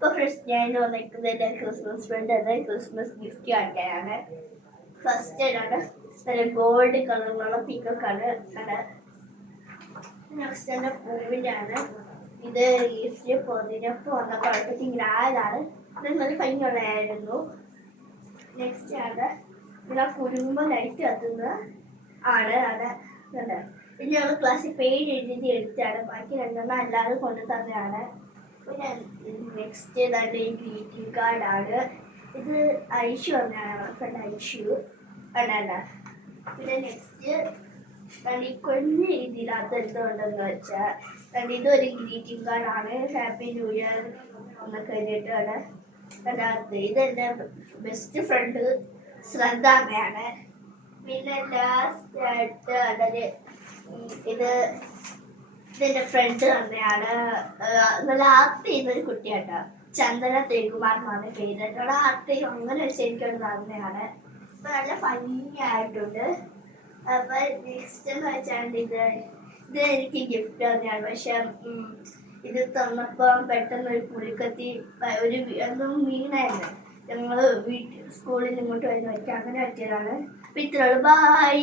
ഇപ്പോൾ ഫ്രണ്ട്സ് ഞാൻ വന്നിരിക്കുന്നത് എൻ്റെ ക്രിസ്മസ് ഫ്രണ്ട് അത് ക്രിസ്മസ് ഗിഫ്റ്റ് കാണിക്കാനാണ്. ഫസ്റ്റ് ആണ് നല്ല ഗോൾഡ് കളറിലുള്ള പീക്കൊക്കെയാണ് ആണ്. നെക്സ്റ്റ് തന്നെ പൂവിൻ്റെ ആണ്. ഇത് ഗിഫ്റ്റ് പൊതിനൊപ്പം വന്ന കുഴപ്പത്തിൽ ഇങ്ങനെ ആയതാണ്. ഇത് നല്ല ഭംഗിയുള്ളതായിരുന്നു. നെക്സ്റ്റ് ആണ് ഇവിടെ കുടുംബ ലൈറ്റ് കത്തുന്നത് ആണ്. അവിടെ ഇത് ഞങ്ങൾ ക്ലാസ്സിൽ പേര് എഴുതി എടുത്താണ്. ബാക്കി രണ്ടെണ്ണം അല്ലാതെ കൊണ്ടു തന്നെയാണ്. പിന്നെ നെക്സ്റ്റ് തന്നെ ഈ ഗ്രീറ്റിംഗ് കാർഡാണ്. ഇത് ഐഷു എന്നാണ് ഫ്രണ്ട് ഐഷു ആണ്. പിന്നെ നെക്സ്റ്റ് ഈ കൊഞ്ഞ രീതിയിലകത്ത് എന്തുകൊണ്ടെന്ന് വെച്ചാൽ ഇതൊരു ഗ്രീറ്റിംഗ് കാർഡാണ്. ഹാപ്പി ന്യൂ ഇയർ എന്നൊക്കെ എഴുതിയിട്ടാണ് അതിനകത്ത്. ഇതെൻ്റെ ബെസ്റ്റ് ഫ്രണ്ട് ശ്രദ്ധ അമ്മയാണ്. പിന്നെ ലാസ്റ്റ് ആയിട്ട് അതൊരു ഇതെന്റെ ഫ്രണ്ട് തന്നെയാണ്. നല്ല ആക്ട് ചെയ്യുന്നൊരു കുട്ടിയാട്ടോ. ചന്ദന തേകുമാർ എന്നാണ് പേരിട്ടുള്ള ആക്ട് ചെയ്യും. അങ്ങനെ വെച്ച് എനിക്കൊരു തന്നെയാണ്. അപ്പൊ നല്ല ഭംഗിയായിട്ടുണ്ട്. അപ്പൊ നെക്സ്റ്റ് എന്ന് വെച്ചാൽ ഇത് എനിക്ക് ഗിഫ്റ്റ് തന്നെയാണ്. പക്ഷെ ഇത് തന്നപ്പോൾ പെട്ടെന്ന് ഒരു പുളിക്കത്തി ഒരു ഒന്നും വീണായിരുന്നു. ഞങ്ങൾ സ്കൂളിൽ ഇങ്ങോട്ട് വരുന്ന വയ്ക്കുക അങ്ങനെ പറ്റിയതാണ്. അപ്പൊ ഇത്രയുള്ളൂ. ബൈ.